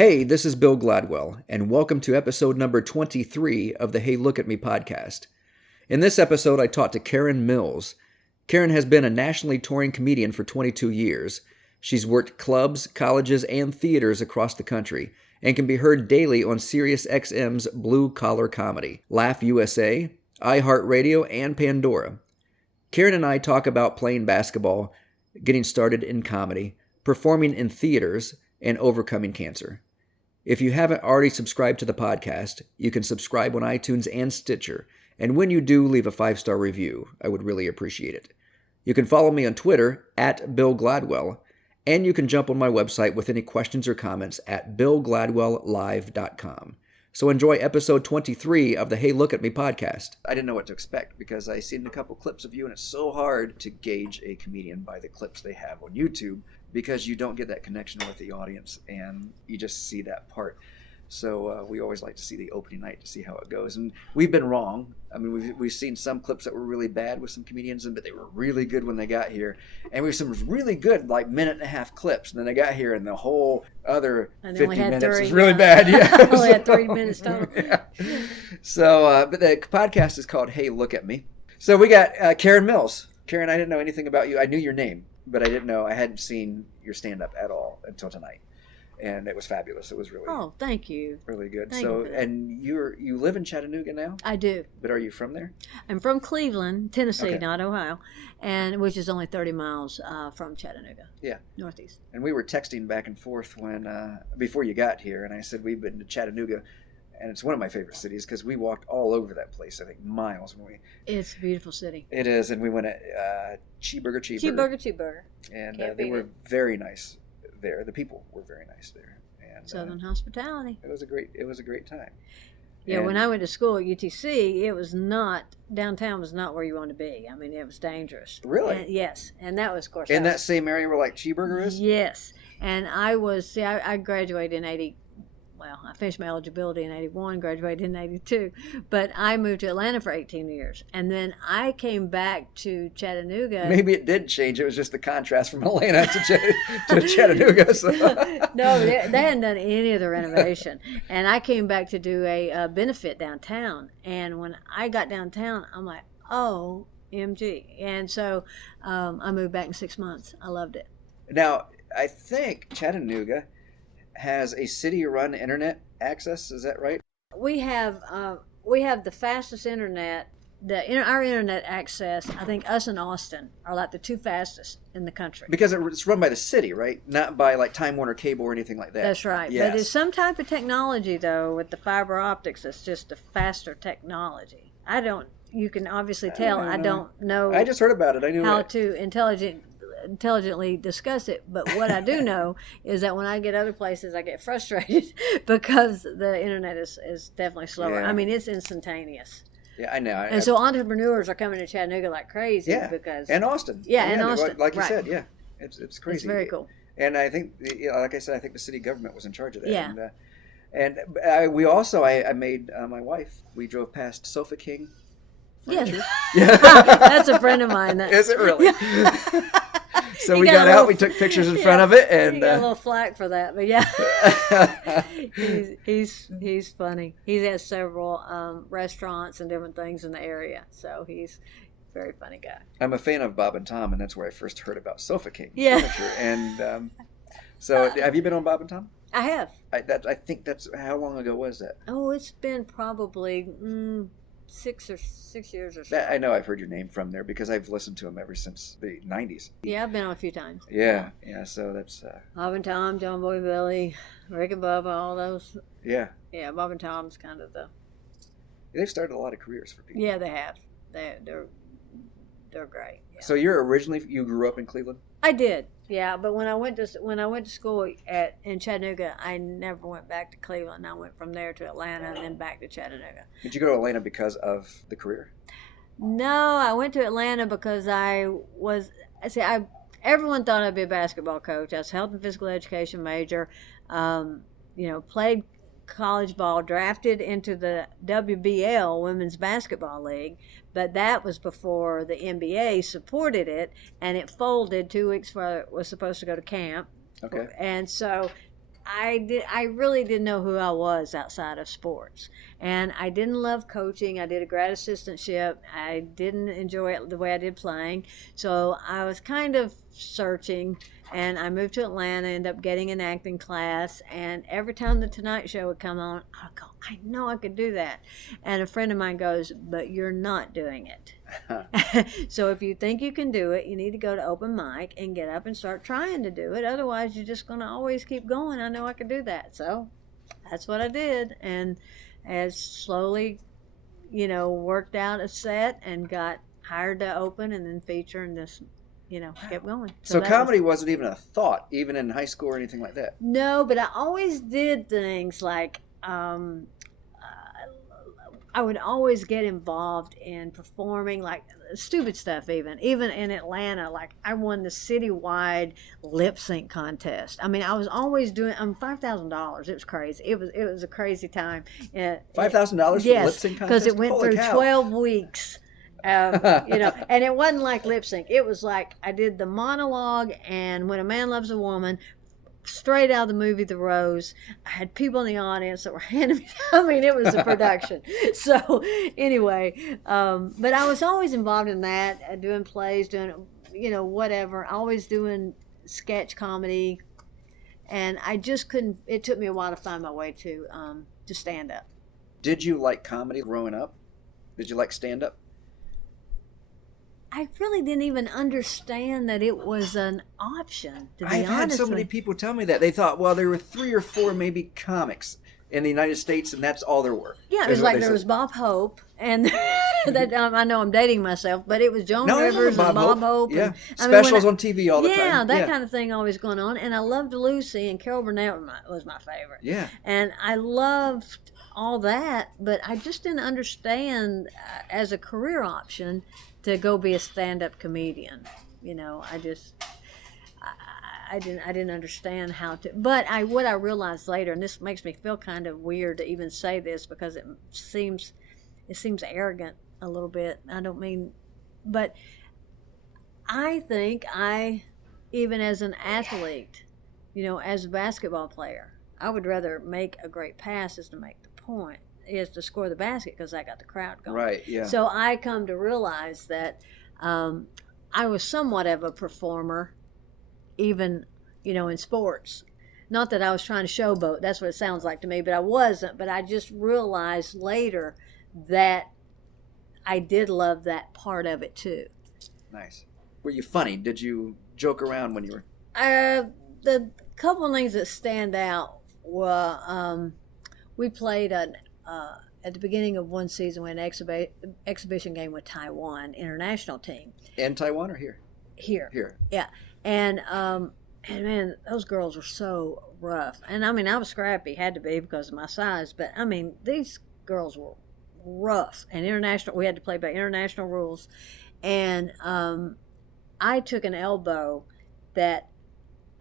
Hey, this is Bill Gladwell, and welcome to episode number 23 of the Hey Look at Me podcast. In this episode, I talked to Karen Mills. Karen has been a nationally touring comedian for 22 years. She's worked clubs, colleges, and theaters across the country, and can be heard daily on SiriusXM's Blue Collar Comedy, Laugh USA, iHeart Radio, and Pandora. Karen and I talk about playing basketball, getting started in comedy, performing in theaters, and overcoming cancer. If you haven't already subscribed to the podcast, you can subscribe on iTunes and Stitcher, and when you do, leave a 5-star review. I would really appreciate it. You can follow me on Twitter at Bill Gladwell, and you can jump on my website with any questions or comments at BillGladwellLive.com. So enjoy episode 23 of the Hey Look at Me podcast. I didn't know what to expect because I seen a couple clips of you, and it's so hard to gauge a comedian by the clips they have on YouTube because you don't get that connection with the audience and you just see that part. So we always like to see the opening night to see how it goes. And we've been wrong. I mean, we've seen some clips that were really bad with some comedians, but they were really good when they got here. And we've some really good, like, minute-and-a-half clips. And then they got here, and the whole other 50 minutes was really bad. Yeah. Only had 3 minutes total. Yeah. So, but the podcast is called Hey Look at Me. So we got Karen Mills. Karen, I didn't know anything about you. I knew your name, but I hadn't seen your stand-up at all until tonight. And it was fabulous. It was really thank you. Really good. Thank you. And you live in Chattanooga now? I do. But are you from there? I'm from Cleveland, Tennessee, Okay. not Ohio, and which is only 30 miles from Chattanooga. Yeah. Northeast. And we were texting back and forth when before you got here, and I said we've been to Chattanooga, and it's one of my favorite cities because we walked all over that place. I think miles when we. It's a beautiful city. It is, and we went at Cheeseburger. And they were very nice there. The people were very nice there, and Southern hospitality. It was a great time. Yeah, and when I went to school at UTC, it was not downtown. Was not where you wanted to be. I mean, it was dangerous. Really? And, yes, and that was, of course, in that same area where like Cheeseburger is. Yes, and I graduated in 80. Well, I finished my eligibility in 81, graduated in 82, but I moved to Atlanta for 18 years. And then I came back to Chattanooga. Maybe it did change. It was just the contrast from Atlanta to Chattanooga. So. No, they hadn't done any of the renovation. And I came back to do a benefit downtown. And when I got downtown, I'm like, oh, MG. And so I moved back in 6 months. I loved it. Now, I think Chattanooga has a city-run internet access. Is that right? We have the fastest internet. Our internet access, I think us and Austin are like the two fastest in the country. Because it's run by the city, right? Not by like Time Warner Cable or anything like that. That's right. Yes. But it's some type of technology, though, with the fiber optics. It's just a faster technology. You can obviously tell. I don't know. I just heard about it. I knew how to intelligently discuss it, but what I do know is that when I get other places I get frustrated because the internet is definitely slower. Yeah. I mean, it's instantaneous. Yeah, I know. So entrepreneurs are coming to Chattanooga like crazy. Yeah, because and Austin. And Austin, like you right. said. Yeah, it's crazy. It's very cool. And I think, like I said, I think the city government was in charge of that. Yeah. I made my wife. We drove past Sofa King. Yes. Yeah. That's a friend of mine. Is it really? Yeah. So we got out, we took pictures in front of it, and he got a little flack for that, but yeah, he's funny. He has several restaurants and different things in the area, so he's a very funny guy. I'm a fan of Bob and Tom, and that's where I first heard about Sofa King furniture. And so, have you been on Bob and Tom? I have. I think that's how long ago was that? Oh, it's been probably 6 years or so. I know I've heard your name from there because I've listened to him ever since the 90s. Yeah, I've been on a few times. Yeah, so that's... Bob and Tom, John Boy Billy, Rick and Bubba, all those. Yeah. Yeah, Bob and Tom's kind of the... They've started a lot of careers for people. Yeah, they have. They're great. Yeah. So you grew up in Cleveland? I did, yeah. But when I went to school in Chattanooga, I never went back to Cleveland. I went from there to Atlanta and then back to Chattanooga. Did you go to Atlanta because of the career? No, I went to Atlanta because everyone thought I'd be a basketball coach. I was a health and physical education major. Played college ball, drafted into the WBL, Women's Basketball League, but that was before the NBA supported it, and it folded 2 weeks before I was supposed to go to camp. Okay. And so I really didn't know who I was outside of sports, and I didn't love coaching. I did a grad assistantship. I didn't enjoy it the way I did playing, so I was kind of searching. And I moved to Atlanta, ended up getting an acting class, and every time the Tonight Show would come on, I'd go, I know I could do that. And a friend of mine goes, but you're not doing it. So if you think you can do it, you need to go to open mic and get up and start trying to do it. Otherwise, you're just going to always keep going. I know I could do that. So that's what I did. And as slowly, worked out a set and got hired to open and then feature and just kept going. So comedy wasn't even a thought, even in high school or anything like that? No, but I always did things like I would always get involved in performing, like stupid stuff even in Atlanta. Like I won the citywide lip sync contest. I mean, I was always doing $5,000. It was crazy. It was a crazy time. $5,000 for the lip sync contest? Because it went through 12 weeks. And it wasn't like lip sync. It was like I did the monologue and When a Man Loves a Woman, straight out of the movie The Rose. I had people in the audience that were handing me. I mean, it was a production. So anyway, but I was always involved in that, doing plays, doing whatever. Always doing sketch comedy, and I just couldn't. It took me a while to find my way to stand up. Did you like comedy growing up? Did you like stand up? I really didn't even understand that it was an option, to be honest. I've had so many people tell me that. They thought, well, there were 3 or 4 maybe comics in the United States, and that's all there were. Yeah, it was like there was Bob Hope, and that I know I'm dating myself, but it was Joan Rivers and Bob Hope. Yeah, and, specials on TV all the time. Yeah, that kind of thing always going on. And I loved Lucy, and Carol Burnett was my favorite. Yeah. And I loved all that, but I just didn't understand as a career option to go be a stand-up comedian. I didn't understand how to. But what I realized later, and this makes me feel kind of weird to even say this because it seems arrogant a little bit. I don't mean, but I think even as an athlete, as a basketball player, I would rather make a great pass as to make the point, is to score the basket, because I got the crowd going. Right, yeah. So I come to realize that I was somewhat of a performer, even, in sports. Not that I was trying to showboat, that's what it sounds like to me, but I wasn't. But I just realized later that I did love that part of it too. Nice. Were you funny? Did you joke around when you were? The couple of things that stand out were we played at the beginning of one season, we had an exhibition game with Taiwan international team. In Taiwan or here? Here. Yeah. And man, those girls were so rough. And I mean, I was scrappy, had to be because of my size. But I mean, these girls were rough. And we had to play by international rules. And I took an elbow that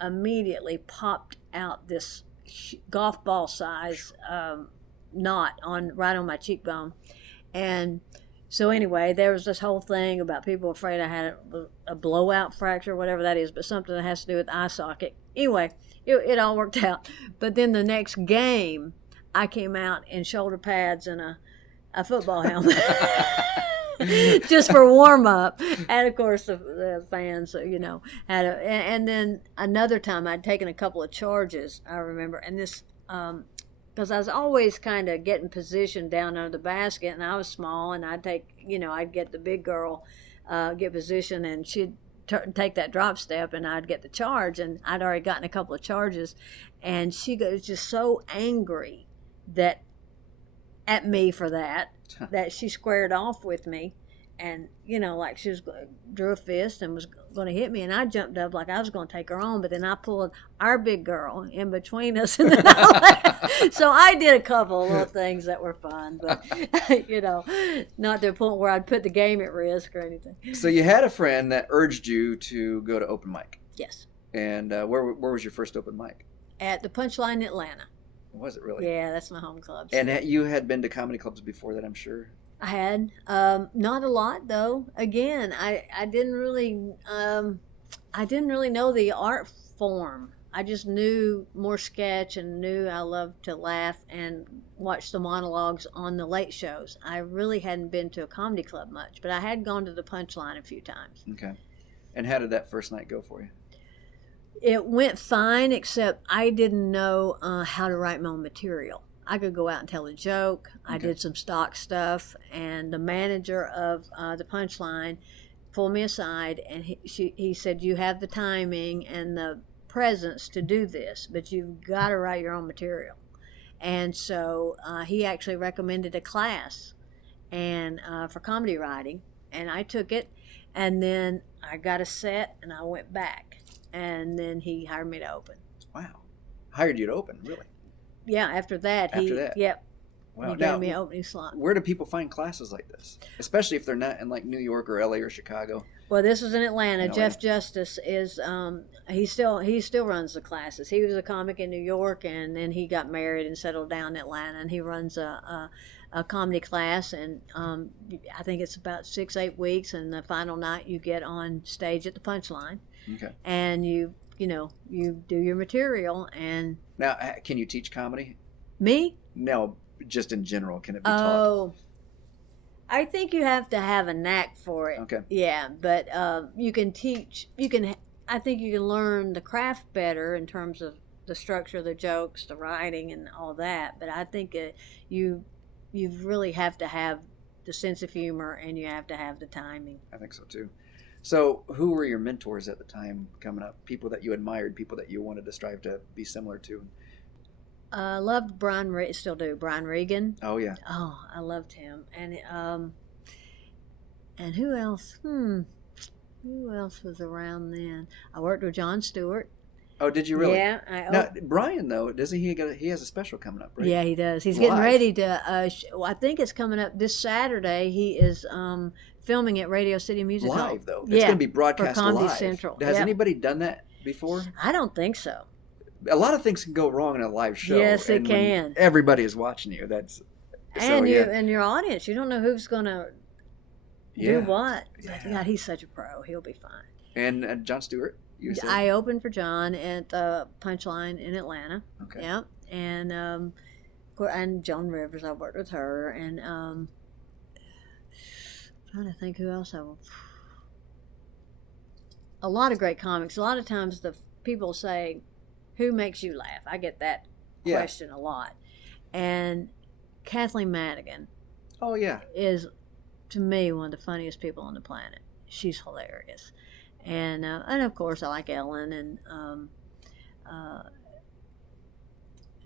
immediately popped out this golf ball size knot right on my cheekbone. And so anyway, there was this whole thing about people afraid I had a blowout fracture, whatever that is, but something that has to do with the eye socket. Anyway, it all worked out. But then the next game, I came out in shoulder pads and a football helmet. Just for warm up. And of course the fans, had and then another time I'd taken a couple of charges, I remember, and this because I was always kind of getting positioned down under the basket, and I was small, and I'd get the big girl, get position, and she'd take that drop step, and I'd get the charge, and I'd already gotten a couple of charges, and she was just so angry at me for that she squared off with me, and like she drew a fist and was going to hit me, and I jumped up like I was going to take her on, but then I pulled our big girl in between us, and then so I did a couple of little things that were fun, but not to the point where I'd put the game at risk or anything. So you had a friend that urged you to go to open mic. Yes. And where was your first open mic? At the Punchline in Atlanta. Was it really? Yeah, that's my home club. And you had been to comedy clubs before that, I'm sure. I had not a lot though. Again, I didn't really know the art form I just knew more sketch and knew I loved to laugh and watch the monologues on the late shows. I really hadn't been to a comedy club much, but I had gone to the Punchline a few times. Okay. And how did that first night go for you? It went fine, except I didn't know how to write my own material. I could go out and tell a joke. I did some stock stuff, and the manager of the Punchline pulled me aside, and he said, "You have the timing and the presence to do this, but you've got to write your own material." And so he actually recommended a class and for comedy writing, and I took it, and then I got a set, and I went back, and then he hired me to open. Wow. Hired you to open, really? Yeah, after that. Yep. Wow. He gave me an opening slot. Where do people find classes like this? Especially if they're not in like New York or LA or Chicago. Well, this was in Atlanta. Jeff Justice is he still runs the classes. He was a comic in New York, and then he got married and settled down in Atlanta, and he runs a comedy class, and I think it's about 6-8 weeks, and the final night you get on stage at the Punchline. Okay. And you do your material. And now, can you teach comedy? Me? No, just in general, can it be taught? Oh, I think you have to have a knack for it. Okay. Yeah, but you can teach. I think you can learn the craft better in terms of the structure of the jokes, the writing, and all that. But I think you really have to have the sense of humor, and you have to have the timing. I think so too. So, who were your mentors at the time coming up? People that you admired, people that you wanted to strive to be similar to? I loved still do, Brian Regan. Oh, yeah. Oh, I loved him. And who else? Who else was around then? I worked with Jon Stewart. Oh, did you really? Yeah. Now, Brian, though, doesn't he has a special coming up, right? Yeah, he does. He's Live. Getting ready to, I think it's coming up this Saturday. He is filming at Radio City Music Hall. Live, though. It's going to be broadcast for Comedy live. Central. Has anybody done that before? I don't think so. A lot of things can go wrong in a live show. Yes, it can. Everybody is watching you. And your audience. You don't know who's going to do what. Yeah. God, he's such a pro. He'll be fine. And Jon Stewart? I opened for John at the Punchline in Atlanta. Okay. Yeah. And Joan Rivers, I worked with her. And I'm trying to think who else a lot of great comics. A lot of times the people say, "Who makes you laugh?" I get that question a lot. And Kathleen Madigan. Oh, yeah. Is, to me, one of the funniest people on the planet. She's hilarious. And of course I like Ellen, and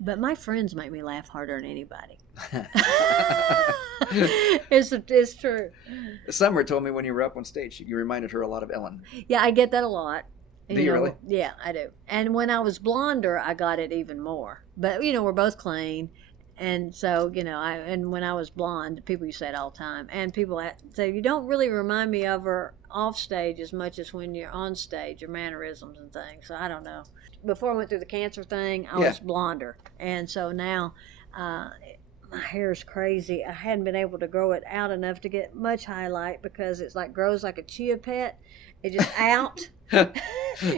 but my friends make me laugh harder than anybody. It's true. Summer told me when you were up on stage, you reminded her a lot of Ellen. Yeah, I get that a lot. Do you really? Yeah, I do. And when I was blonder, I got it even more. But we're both clean. And so, and when I was blonde, people used to say it all the time. And people say, "You don't really remind me of her off stage as much as when you're on stage, your mannerisms and things." So I don't know. Before I went through the cancer thing, I was blonder. And so now my hair is crazy. I hadn't been able to grow it out enough to get much highlight because it's grows like a chia pet. It's just out.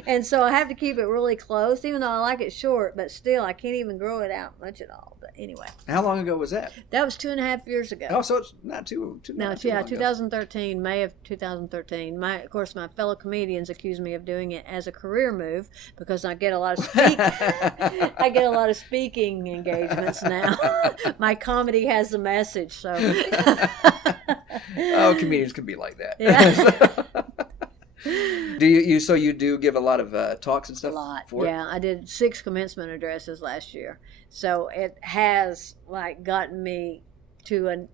And so I have to keep it really close, even though I like it short, but still I can't even grow it out much at all. But anyway. How long ago was that? That was 2.5 years ago. Oh, so it's not too No, not too long 2013, May of 2013. Of course, my fellow comedians accuse me of doing it as a career move because I get a lot of speaking engagements now. My comedy has a message, so. Oh, comedians can be like that. Yeah. Do you do give a lot of talks and stuff? A lot. For Yeah, I did 6 commencement addresses last year. So it has gotten me to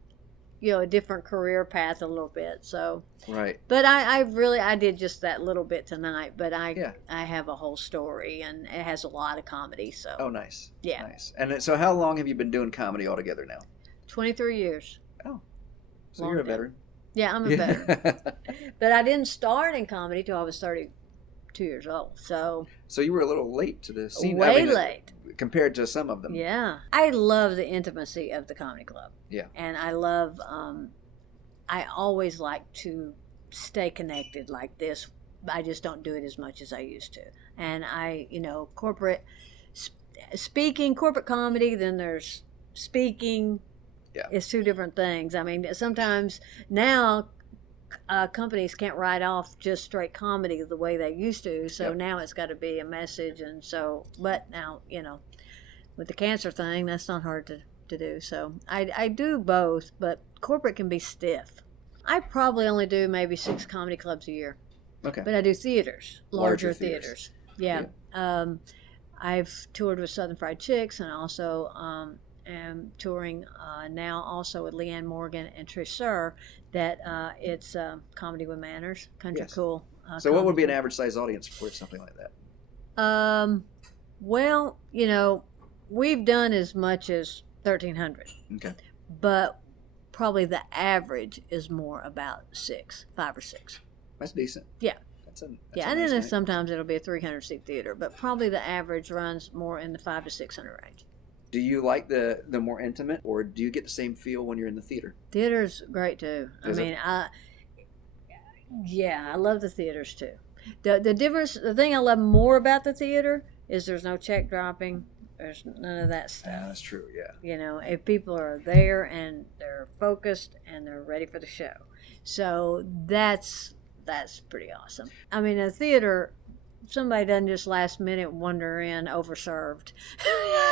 a different career path a little bit. So right. But I did just that little bit tonight, but I have a whole story, and it has a lot of comedy. So Oh, nice. Yeah. Nice. And so how long have you been doing comedy altogether now? 23 years. Oh. So you're a veteran. Yeah, I'm a veteran. But I didn't start in comedy till I was 32 years old. So you were a little late to the scene. Way late. Compared to some of them. Yeah. I love the intimacy of the comedy club. Yeah. And I love, I always like to stay connected like this I just don't do it as much as I used to. And corporate speaking, corporate comedy, then there's speaking. Yeah. It's two different things. I mean, sometimes now companies can't write off just straight comedy the way they used to. So now it's got to be a message. And so, but now, with the cancer thing, that's not hard to do. So I do both, but corporate can be stiff. I probably only do maybe 6 comedy clubs a year. Okay. But I do theaters, larger theaters. Yeah. I've toured with Southern Fried Chicks, and also am touring now also with Leanne Morgan and Trish Sir. That it's Comedy with Manners, Country Cool. So what would be an average size audience for something like that? Well, we've done as much as 1,300. Okay. But probably the average is more about 5 or 6. That's decent. Yeah. That's and nice then night. sometimes it'll be a 300-seat theater, but probably the average runs more in the 500 to 600 range. Do you like the more intimate, or do you get the same feel when you're in the theater? Theater's great too. Is it? I love the theaters too. The difference, the thing I love more about the theater is there's no check dropping. There's none of that stuff. Yeah, that's true. Yeah. If people are there and they're focused and they're ready for the show, so that's pretty awesome. I mean, a theater, somebody doesn't just last minute wander in overserved.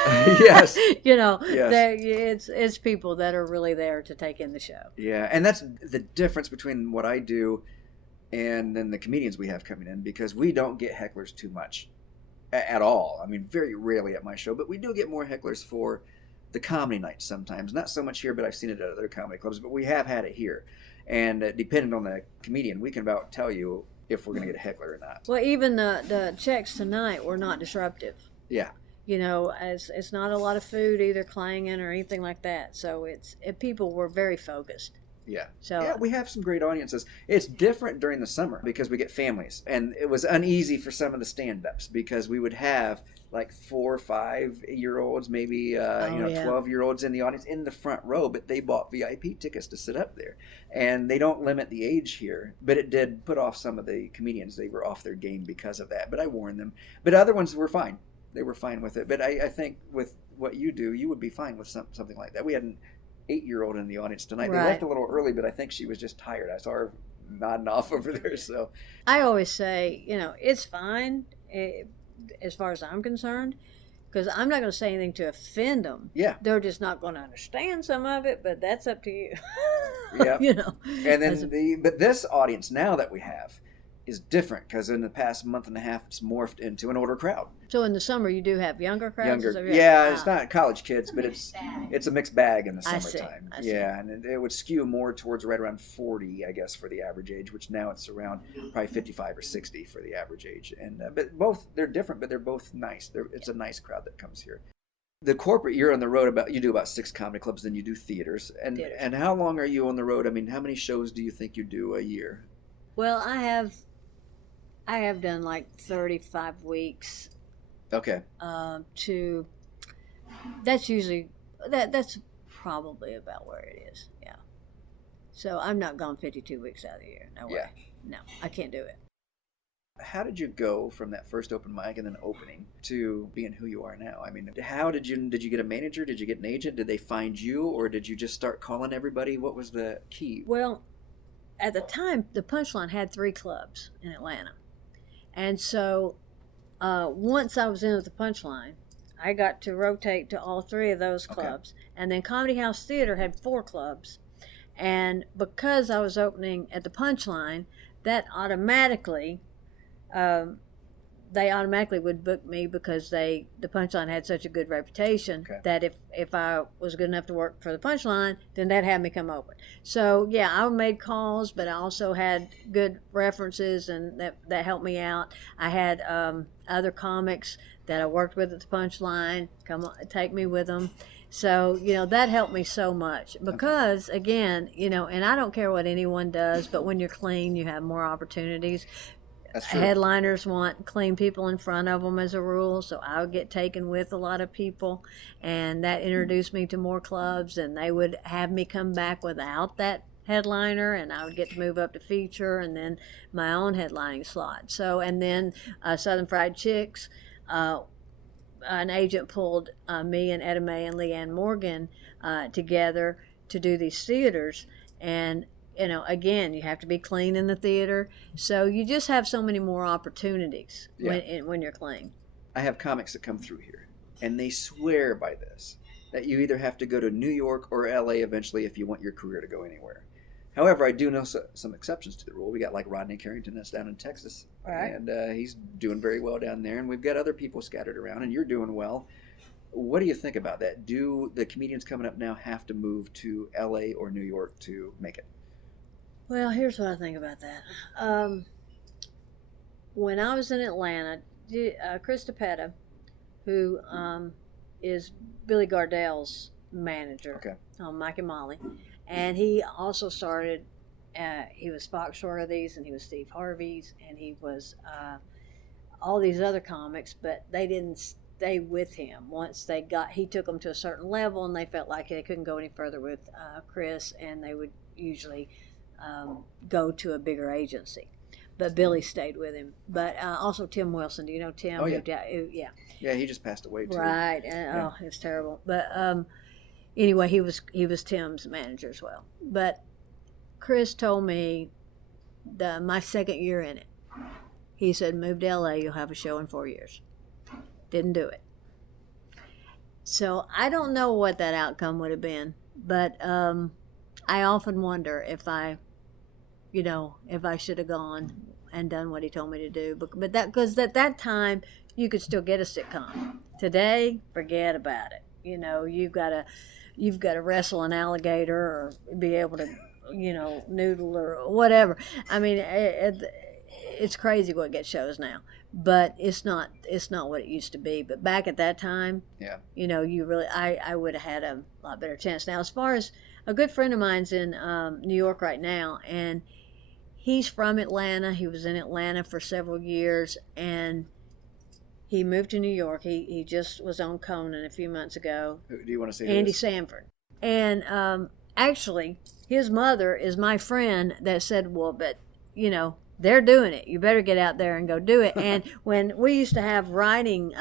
Yes. Yes. It's people that are really there to take in the show. Yeah, and that's the difference between what I do and then the comedians we have coming in, because we don't get hecklers too much at all. I mean, very rarely at my show, but we do get more hecklers for the comedy nights sometimes. Not so much here, but I've seen it at other comedy clubs, but we have had it here. And depending on the comedian, we can about tell you if we're going to get a heckler or not. Well, even the checks tonight were not disruptive. Yeah. As it's not a lot of food either clanging or anything like that. So people were very focused. Yeah. So yeah, we have some great audiences. It's different during the summer because we get families, and it was uneasy for some of the stand-ups because we would have like 4 or 5-year-olds, maybe 12-year-olds in the audience in the front row, but they bought VIP tickets to sit up there, and they don't limit the age here. But it did put off some of the comedians. They were off their game because of that. But I warned them. But other ones were fine. They were fine with it. But I think with what you do, you would be fine with something like that. We had an 8-year-old in the audience tonight. Right. They left a little early, but I think she was just tired. I saw her nodding off over there. So I always say, it's fine as far as I'm concerned, because I'm not going to say anything to offend them. Yeah. They're just not going to understand some of it, but that's up to you. Yeah. And then As but this audience now that we have is different because in the past month and a half, it's morphed into an older crowd. So in the summer, you do have younger crowds? Yeah, it's not college kids, but it's a mixed bag in the I summertime. see. Yeah, and it would skew more towards right around 40, I guess, for the average age, which now it's around probably 55 or 60 for the average age. And but both, they're different, but they're both nice. It's a nice crowd that comes here. The corporate, you're on the road you do about 6 comedy clubs, then you do theaters. And how long are you on the road? I mean, how many shows do you think you do a year? Well, I have done like 35 weeks. Okay. That's usually that's probably about where it is. Yeah. So I'm not gone 52 weeks out of the year. No way. Yeah. No, I can't do it. How did you go from that first open mic and then opening to being who you are now? I mean, how did you get a manager? Did you get an agent? Did they find you, or did you just start calling everybody? What was the key? Well, at the time, the Punchline had 3 clubs in Atlanta. And so once I was in at the Punchline, I got to rotate to all 3 of those clubs. Okay. And then Comedy House Theater had 4 clubs. And because I was opening at the Punchline, that automatically, they automatically would book me because the Punchline had such a good reputation that if I was good enough to work for the Punchline, then that had me come open. So yeah, I made calls, but I also had good references, and that helped me out. I had other comics that I worked with at the Punchline take me with them. So, that helped me so much because, again, and I don't care what anyone does, but when you're clean, you have more opportunities. That's true. Headliners want clean people in front of them as a rule, so I would get taken with a lot of people, and that introduced me to more clubs, and they would have me come back without that headliner, and I would get to move up to feature, and then my own headlining slot. So, and then Southern Fried Chicks, an agent pulled me and Etta Mae and Leanne Morgan together to do these theaters. And, again, you have to be clean in the theater. So you just have so many more opportunities when you're clean. I have comics that come through here, and they swear by this, that you either have to go to New York or LA eventually if you want your career to go anywhere. However, I do know some exceptions to the rule. We got like Rodney Carrington that's down in Texas, right, and he's doing very well down there. And we've got other people scattered around, and you're doing well. What do you think about that? Do the comedians coming up now have to move to LA or New York to make it? Well, here's what I think about that. When I was in Atlanta, Chris DePetta, who is Billy Gardell's manager on Mike and Molly, and he also started, he was Foxworthy's, and he was Steve Harvey's, and he was all these other comics, but they didn't stay with him. Once he took them to a certain level, and they felt like they couldn't go any further with Chris, and they would usually go to a bigger agency. But Billy stayed with him. But also Tim Wilson. Do you know Tim? Oh, yeah. Yeah. Yeah, he just passed away, too. Right. Oh, it was terrible. But anyway, he was Tim's manager as well. But Chris told me my second year in it, he said, move to LA, you'll have a show in 4 years. Didn't do it. So I don't know what that outcome would have been. But I often wonder if I should have gone and done what he told me to do. But because at that time, you could still get a sitcom. Today, forget about it. You've got to wrestle an alligator or be able to, noodle or whatever. I mean, it's crazy what gets shows now. But it's not what it used to be. But back at that time, I would have had a lot better chance. Now, as far as a good friend of mine's in New York right now, and he's from Atlanta. He was in Atlanta for several years, and he moved to New York. He just was on Conan a few months ago. Who do you want to say? Andy Samford. And actually, his mother is my friend that said, well, but, they're doing it. You better get out there and go do it. And when we used to have writing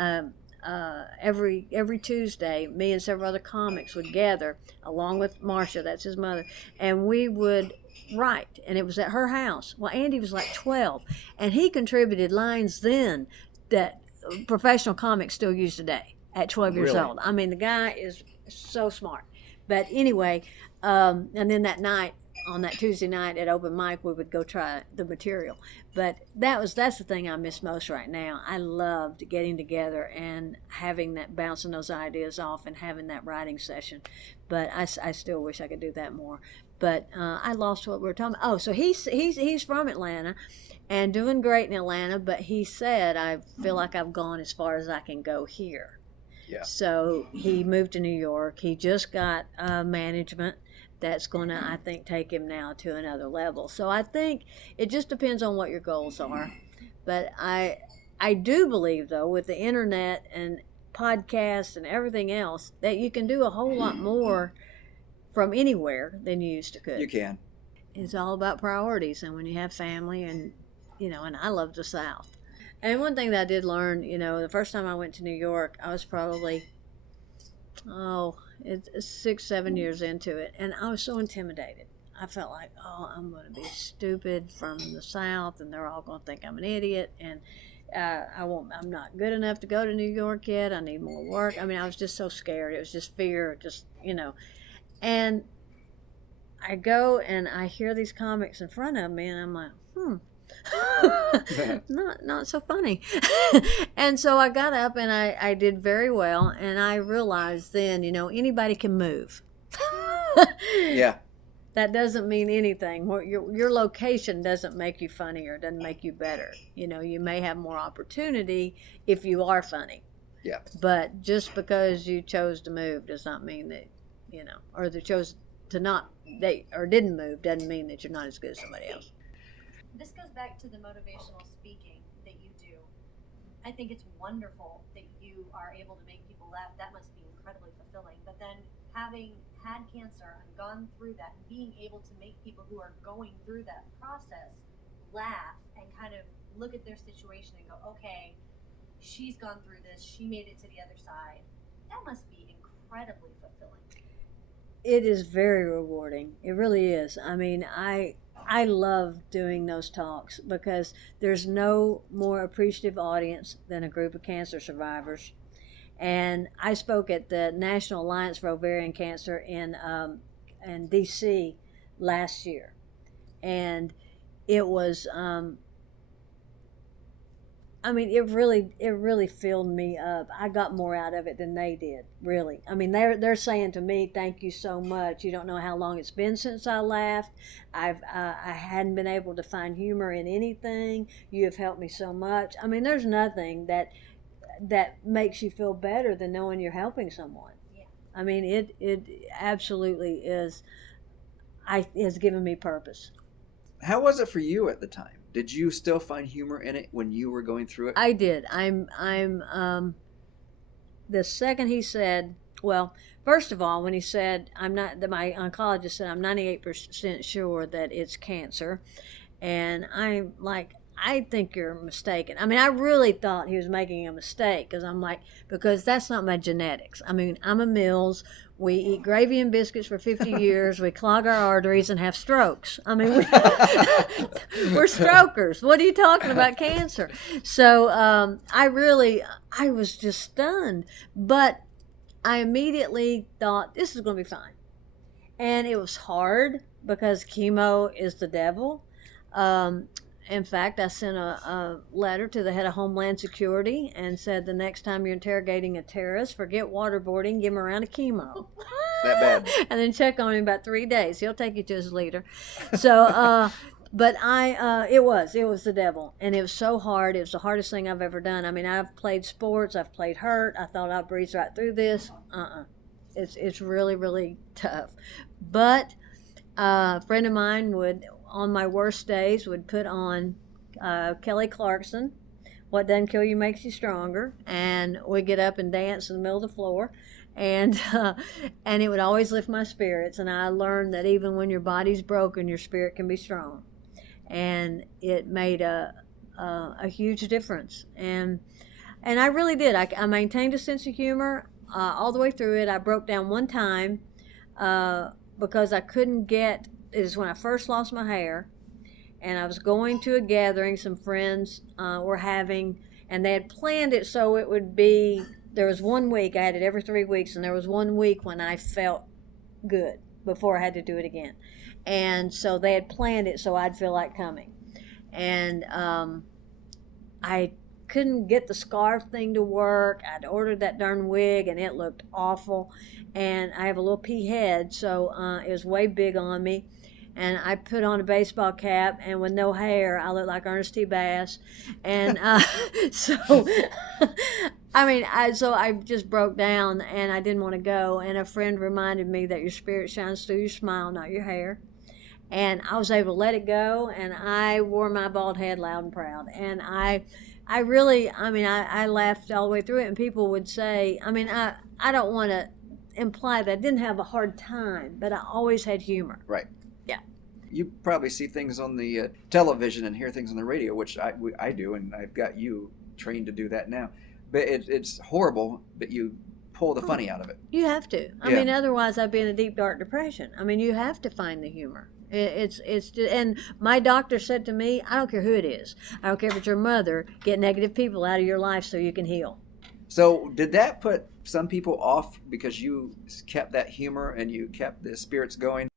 every Tuesday, me and several other comics would gather, along with Marcia, that's his mother, and we would write, and it was at her house. Well, Andy was like 12, and he contributed lines then that professional comics still use today at 12 years old. I mean, the guy is so smart. But anyway, and then that night, on that Tuesday night at open mic, we would go try the material. But that's the thing I miss most right now. I loved getting together and having that, bouncing those ideas off and having that writing session. But I still wish I could do that more. But I lost what we were talking about. Oh, so he's from Atlanta and doing great in Atlanta. But he said, I feel like I've gone as far as I can go here. Yeah. So he moved to New York. He just got management. That's going to, I think, take him now to another level. So I think it just depends on what your goals are. But I do believe, though, with the internet and podcasts and everything else, that you can do a whole lot more from anywhere than you used to could. You can. It's all about priorities. And when you have family and I love the South. And one thing that I did learn, the first time I went to New York, I was probably, it's 6-7 years into it, and I was so intimidated. I felt like, I'm going to be stupid from the South, and they're all going to think I'm an idiot, and I'm not good enough to go to New York yet. I need more work. I mean, I was just so scared. It was just fear, and I go and I hear these comics in front of me, and I'm like, not so funny. And so I got up and I did very well, and I realized then, anybody can move. Yeah. That doesn't mean anything. Your location doesn't make you funny or doesn't make you better. You may have more opportunity if you are funny. Yeah. But just because you chose to move does not mean that, or that chose to not, or didn't move doesn't mean that you're not as good as somebody else. This goes back to the motivational speaking that you do. I think it's wonderful that you are able to make people laugh. That must be incredibly fulfilling. But then having had cancer and gone through that, and being able to make people who are going through that process laugh and kind of look at their situation and go, okay, she's gone through this, she made it to the other side. That must be incredibly fulfilling. It is very rewarding. It really is. I mean, I love doing those talks because there's no more appreciative audience than a group of cancer survivors. And I spoke at the National Alliance for Ovarian Cancer in D.C. last year, and it was. It really filled me up. I got more out of it than they did, really. I mean, they're saying to me, "Thank you so much. You don't know how long it's been since I laughed. I hadn't been able to find humor in anything. You have helped me so much." I mean, there's nothing that makes you feel better than knowing you're helping someone. Yeah. I mean, it absolutely is. It's given me purpose. How was it for you at the time? Did you still find humor in it when you were going through it? I did. The second he said, well, first of all, when he said, my oncologist said, I'm 98% sure that it's cancer. And I'm like, I think you're mistaken. I mean, I really thought he was making a mistake because that's not my genetics. I mean, I'm a Mills. We eat gravy and biscuits for 50 years. We clog our arteries and have strokes. I mean, we're strokers. What are you talking about, cancer? So I was just stunned. But I immediately thought, this is going to be fine. And it was hard because chemo is the devil. In fact, I sent a letter to the head of Homeland Security and said, the next time you're interrogating a terrorist, forget waterboarding, give him a round of chemo. That bad? And then check on him about 3 days. He'll take you to his leader. So, but it was the devil. And it was so hard. It was the hardest thing I've ever done. I mean, I've played sports. I've played hurt. I thought I'd breeze right through this. It's really, really tough. But a friend of mine would, on my worst days, would put on Kelly Clarkson, What Doesn't Kill You Makes You Stronger, and we'd get up and dance in the middle of the floor, and it would always lift my spirits. And I learned that even when your body's broken, your spirit can be strong, and it made a huge difference. And I really did. I maintained a sense of humor all the way through it. I broke down one time because I couldn't get. It is when I first lost my hair, and I was going to a gathering some friends were having, and they had planned it so it would be, there was 1 week, I had it every 3 weeks, and there was 1 week when I felt good before I had to do it again. And so they had planned it so I'd feel like coming. And I couldn't get the scarf thing to work. I'd ordered that darn wig, and it looked awful. And I have a little pea head, so it was way big on me. And I put on a baseball cap, and with no hair, I looked like Ernest T. Bass. And so I just broke down, and I didn't want to go. And a friend reminded me that your spirit shines through your smile, not your hair. And I was able to let it go, and I wore my bald head loud and proud. And I laughed all the way through it, and people would say, I don't want to imply that I didn't have a hard time, but I always had humor. Right. Yeah. You probably see things on the television and hear things on the radio, which I do, and I've got you trained to do that now. But it's horrible, but you pull the funny out of it. You have to. I mean, otherwise I'd be in a deep, dark depression. I mean, you have to find the humor. It's just, and my doctor said to me, I don't care who it is. I don't care if it's your mother, get negative people out of your life so you can heal. So did that put some people off because you kept that humor and you kept the spirits going?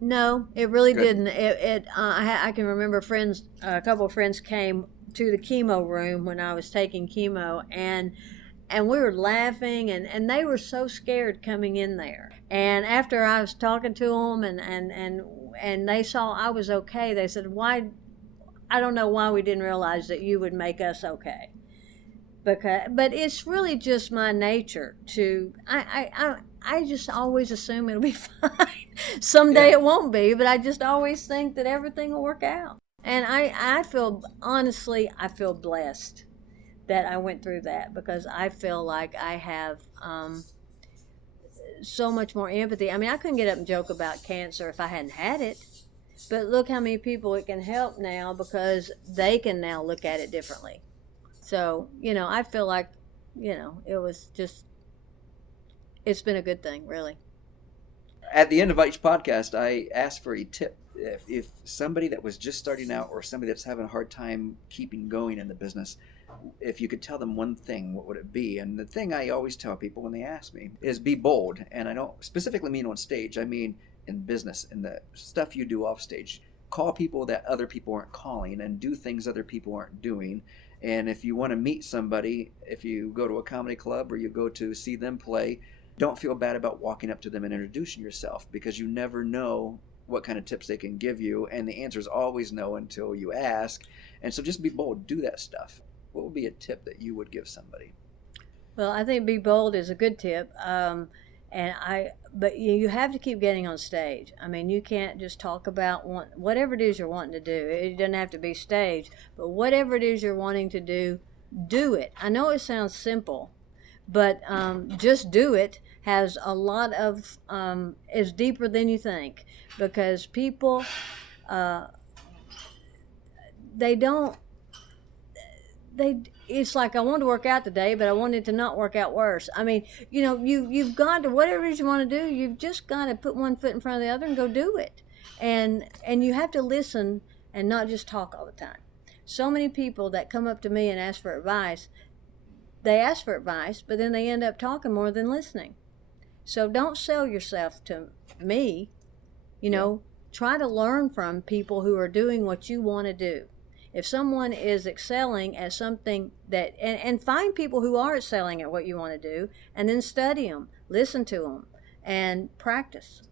No, it really Good. didn't. I can remember a couple of friends came to the chemo room when I was taking chemo, and we were laughing, and they were so scared coming in there. And after I was talking to them, and they saw I was okay, they said, "Why? I don't know why we didn't realize that you would make us okay." But it's really just my nature to I just always assume it'll be fine. Someday it won't be, but I just always think that everything will work out. And I feel blessed that I went through that, because I feel like I have so much more empathy. I mean, I couldn't get up and joke about cancer if I hadn't had it. But look how many people it can help now because they can now look at it differently. So, I feel like, it was just, it's been a good thing, really. At the end of each podcast, I ask for a tip. If somebody that was just starting out or somebody that's having a hard time keeping going in the business, if you could tell them one thing, what would it be? And the thing I always tell people when they ask me is be bold. And I don't specifically mean on stage. I mean in business, in the stuff you do off stage. Call people that other people aren't calling and do things other people aren't doing. And if you want to meet somebody, if you go to a comedy club or you go to see them play, don't feel bad about walking up to them and introducing yourself, because you never know what kind of tips they can give you. And the answer is always no until you ask. And so just be bold, do that stuff. What would be a tip that you would give somebody? Well, I think be bold is a good tip. But you have to keep getting on stage. I mean, you can't just talk about whatever it is you're wanting to do. It doesn't have to be stage, but whatever it is you're wanting to do, do it. I know it sounds simple, but just do it has a lot of, is deeper than you think, because people, it's like I wanted to work out today, but I wanted to not work out worse. I mean, you've got to, whatever it is you want to do, you've just got to put one foot in front of the other and go do it. And you have to listen and not just talk all the time. So many people that come up to me and ask for advice, they ask for advice, but then they end up talking more than listening. So don't sell yourself to me. Try to learn from people who are doing what you want to do. If someone is excelling at something and find people who are excelling at what you want to do, and then study them, listen to them, and practice.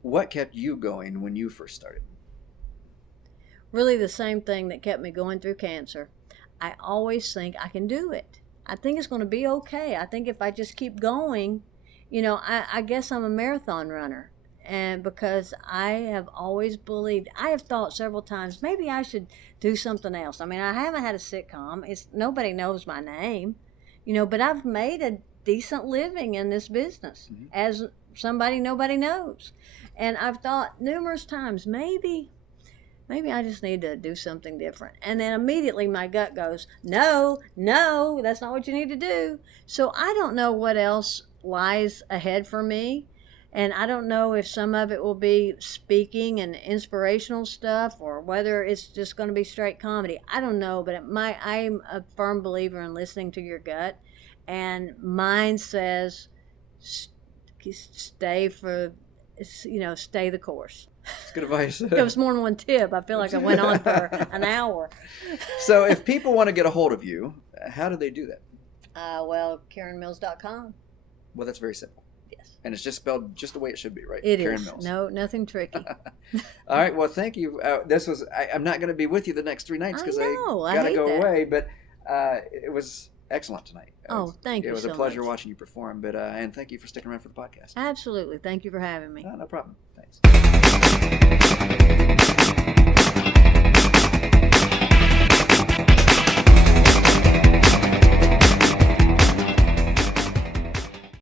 What kept you going when you first started? Really the same thing that kept me going through cancer. I always think I can do it. I think it's going to be okay. I think if I just keep going, I guess I'm a marathon runner. And because I have always believed, I have thought several times, maybe I should do something else. I mean, I haven't had a sitcom. Nobody knows my name, but I've made a decent living in this business as somebody nobody knows. And I've thought numerous times, maybe I just need to do something different. And then immediately my gut goes, no, that's not what you need to do. So I don't know what else lies ahead for me. And I don't know if some of it will be speaking and inspirational stuff or whether it's just going to be straight comedy. I don't know, but I'm a firm believer in listening to your gut. And mine says stay the course. That's good advice. It was more than one tip. I feel like I went on for an hour. So if people want to get a hold of you, how do they do that? KarenMills.com. Well, that's very simple. Yes. And it's just spelled just the way it should be, right? It Karen is. Mills. No, nothing tricky. All right. Well, thank you. I'm not going to be with you the next 3 nights because I got to go away, but it was excellent tonight. Thank you. It was so a pleasure much. watching you perform, and thank you for sticking around for the podcast. Absolutely. Thank you for having me. No problem. Thanks.